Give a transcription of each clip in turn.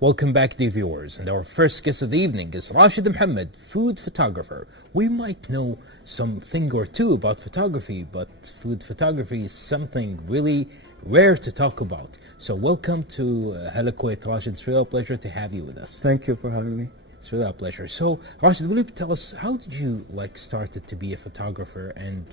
Welcome back, dear viewers. And our first guest of the evening is Rashed Mohammad, food photographer. We might know something or two about photography, but food photography is something really rare to talk about. So welcome to Hello Kuwait, Rashed. It's really a pleasure to have you with us. Thank you for having me. It's really a pleasure. So, Rashed, will you tell us, how did you started to be a photographer, and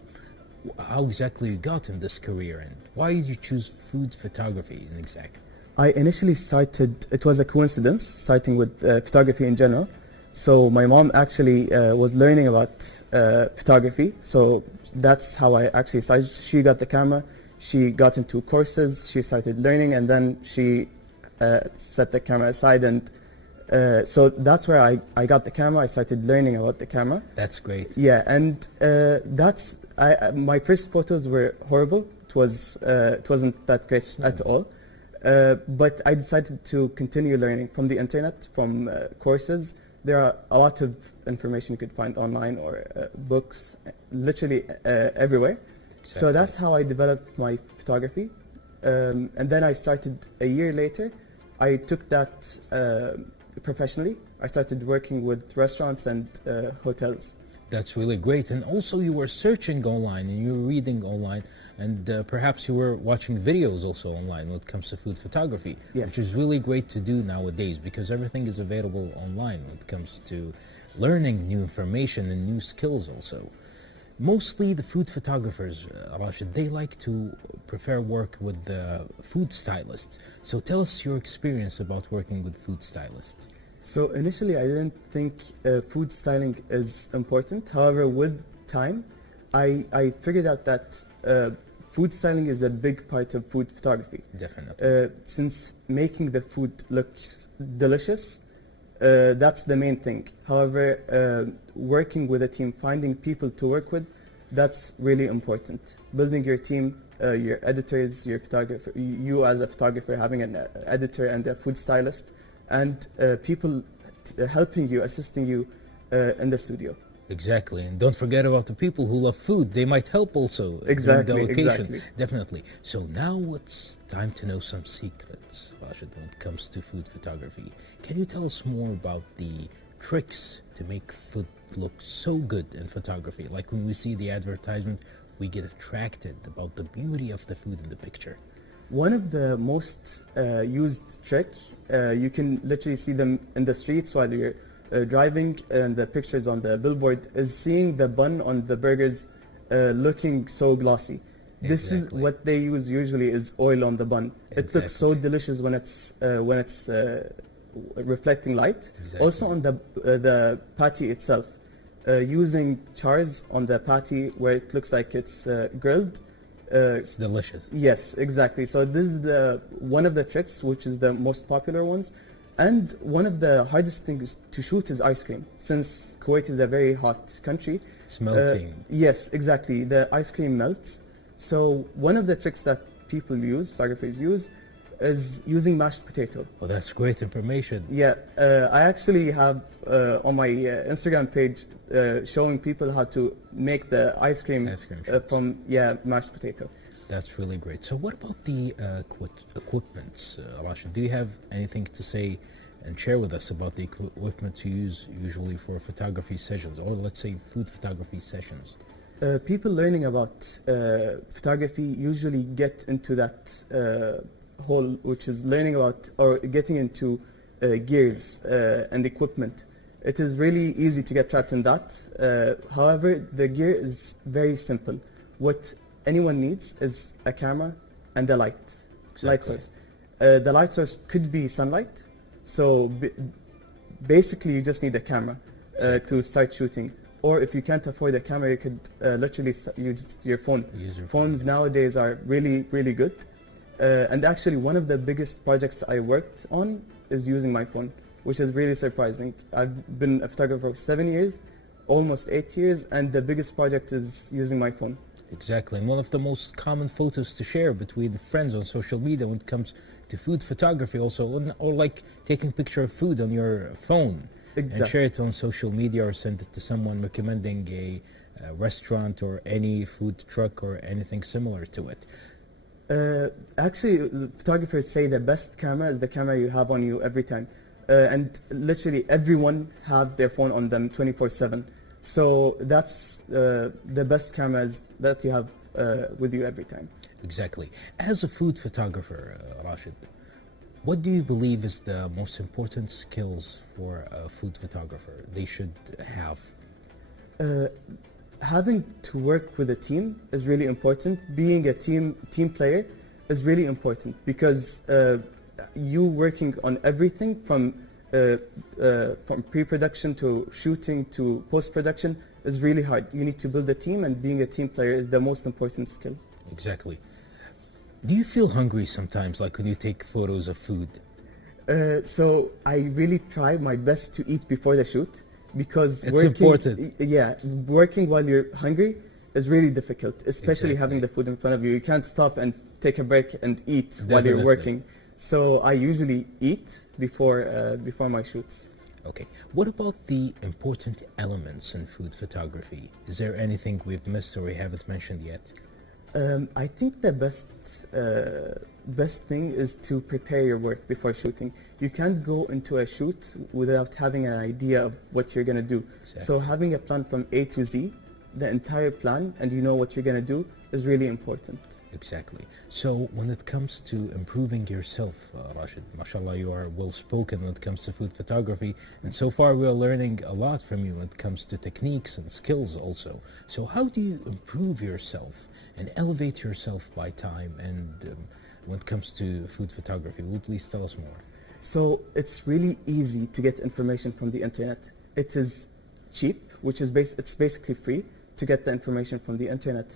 how exactly you got in this career, and why did you choose food photography in exact? I initially started, it was a coincidence, starting with photography in general. So my mom actually was learning about photography. So that's how I actually started. She got the camera, she got into courses, she started learning, and then she set the camera aside. And so that's where I got the camera. I started learning about the camera. That's great. Yeah, and my first photos were horrible. It wasn't that great at all. But I decided to continue learning from the internet, from courses. There are a lot of information you could find online, or books, literally everywhere. Exactly. So that's how I developed my photography. And then I started a year later. I took that professionally. I started working with restaurants and hotels. That's really great. And also you were searching online and you were reading online, and perhaps you were watching videos also online when it comes to food photography. Yes. Which is really great to do nowadays, because everything is available online when it comes to learning new information and new skills also. Mostly the food photographers, Rashed, they like to prefer work with the food stylists. So tell us your experience about working with food stylists. So initially I didn't think food styling is important. However, with time, I figured out that food styling is a big part of food photography. Definitely. Since making the food look delicious, that's the main thing. However, working with a team, finding people to work with, that's really important. Building your team, your editors, your photographer, you as a photographer having an editor and a food stylist, and people helping you, assisting you in the studio. Exactly, and don't forget about the people who love food. They might help also. Exactly, during the location. exactly. Definitely. So now it's time to know some secrets, Rashed, when it comes to food photography. Can you tell us more about the tricks to make food look so good in photography? Like when we see the advertisement, we get attracted about the beauty of the food in the picture. One of the most used trick, you can literally see them in the streets while you're driving, and the pictures on the billboard, is seeing the bun on the burgers looking so glossy. Exactly. This is what they use usually, is oil on the bun. Exactly. It looks so delicious when it's reflecting light. Exactly. Also on the patty itself, using chars on the patty where it looks like it's grilled. It's delicious. Yes, exactly. So this is one of the tricks, which is the most popular ones. And one of the hardest things to shoot is ice cream, since Kuwait is a very hot country. It's melting. Yes, exactly. The ice cream melts. So one of the tricks that people use, photographers use, is using mashed potato. Oh, that's great information. Yeah, I actually have on my Instagram page showing people how to make the ice cream from mashed potato. That's really great. So what about the equipments, Rashed? Do you have anything to say and share with us about the equipment you use usually for photography sessions, or let's say food photography sessions? People learning about photography usually get into that hole, which is learning about or getting into gears and equipment. It is really easy to get trapped in that. However, the gear is very simple. What anyone needs is a camera and a light source. The light source could be sunlight. So basically you just need a camera to start shooting. Or if you can't afford a camera, you could literally use your phone. Phones nowadays are really, really good. And actually one of the biggest projects I worked on is using my phone, which is really surprising. I've been a photographer for 7 years, almost 8 years, and the biggest project is using my phone. Exactly, and one of the most common photos to share between friends on social media when it comes to food photography also, or like taking a picture of food on your phone. Exactly. And share it on social media, or send it to someone recommending a restaurant or any food truck or anything similar to it. Actually, photographers say the best camera is the camera you have on you every time. And literally everyone have their phone on them 24/7. So that's the best cameras that you have with you every time. Exactly. As a food photographer, Rashid, what do you believe is the most important skills for a food photographer they should have? Having to work with a team is really important. Being a team player is really important because you working on everything from pre-production to shooting to post-production is really hard. You need to build a team, and being a team player is the most important skill. Exactly. Do you feel hungry sometimes, like when you take photos of food? So I really try my best to eat before the shoot because It's important. Yeah, working while you're hungry is really difficult, especially Exactly. having the food in front of you. You can't stop and take a break and eat while Definitely. you're working. So I usually eat before my shoots. Okay. What about the important elements in food photography? Is there anything we've missed or we haven't mentioned yet? I think the best thing is to prepare your work before shooting. You can't go into a shoot without having an idea of what you're going to do. Exactly. So having a plan from A to Z, the entire plan, and you know what you're going to do is really important. Exactly. So when it comes to improving yourself, Rashid, mashallah, you are well spoken when it comes to food photography, and so far we are learning a lot from you when it comes to techniques and skills also. So how do you improve yourself and elevate yourself by time and when it comes to food photography? Will you please tell us more? So it's really easy to get information from the internet. It is cheap, which is it's basically free to get the information from the internet.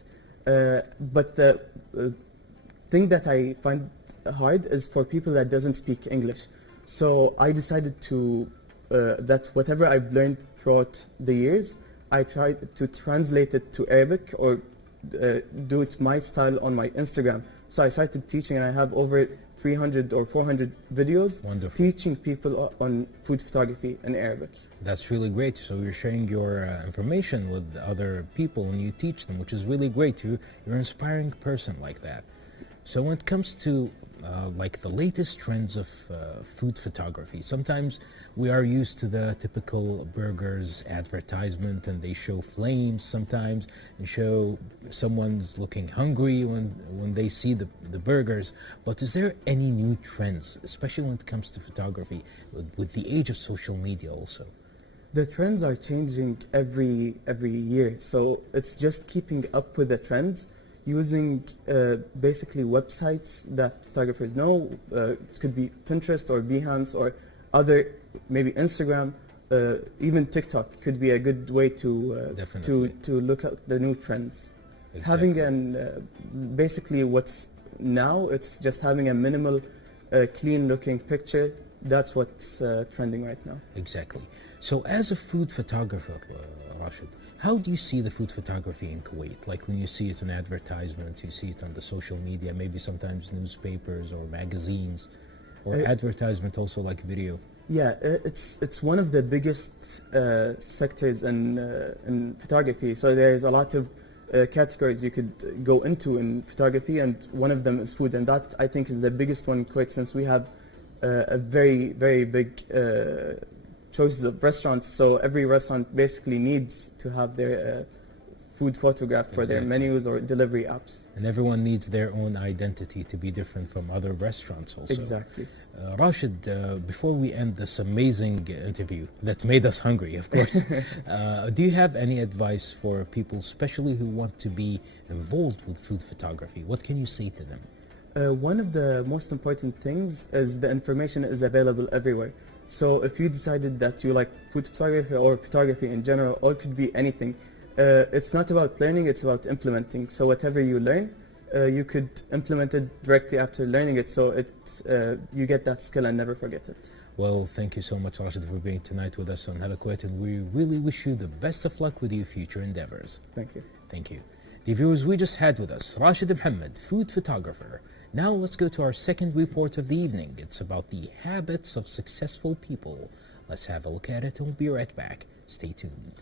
But the thing that I find hard is for people that doesn't speak English. So I decided to that whatever I've learned throughout the years, I tried to translate it to Arabic or do it my style on my Instagram. So I started teaching, and I have over 300 or 400 videos Wonderful. teaching people on food photography in Arabic. That's really great. So you're sharing your information with other people and you teach them, which is really great. You're an inspiring person like that. So when it comes to like the latest trends of food photography, sometimes we are used to the typical burgers advertisement and they show flames sometimes and show someone's looking hungry when they see the burgers. But is there any new trends, especially when it comes to photography, with the age of social media also? The trends are changing every year, so it's just keeping up with the trends using basically websites that photographers know. It could be Pinterest or Behance or other, maybe Instagram, even TikTok could be a good way to look at the new trends. Exactly. Having an basically what's now, it's just having a minimal, clean looking picture. That's what's trending right now. Exactly. So as a food photographer, Rashid, how do you see the food photography in Kuwait? Like when you see it in advertisements, you see it on the social media, maybe sometimes newspapers or magazines, or advertisement also like video. Yeah, it's one of the biggest sectors in photography. So there's a lot of categories you could go into in photography, and one of them is food, and that I think is the biggest one in Kuwait, since we have a very, very big choices of restaurants. So every restaurant basically needs to have their food photographed for their menus or delivery apps. And everyone needs their own identity to be different from other restaurants also. Exactly. Rashid, before we end this amazing interview that made us hungry, of course, do you have any advice for people, especially who want to be involved with food photography? What can you say to them? One of the most important things is the information is available everywhere. So if you decided that you like food photography or photography in general, or it could be anything, it's not about learning, it's about implementing. So whatever you learn, you could implement it directly after learning it, so you get that skill and never forget it. Well, thank you so much, Rashid, for being tonight with us on Hello Kuwait, and we really wish you the best of luck with your future endeavors. Thank you. Thank you. The viewers, we just had with us Rashed Mohammad, food photographer. Now let's go to our second report of the evening. It's about the habits of successful people. Let's have a look at it and we'll be right back. Stay tuned.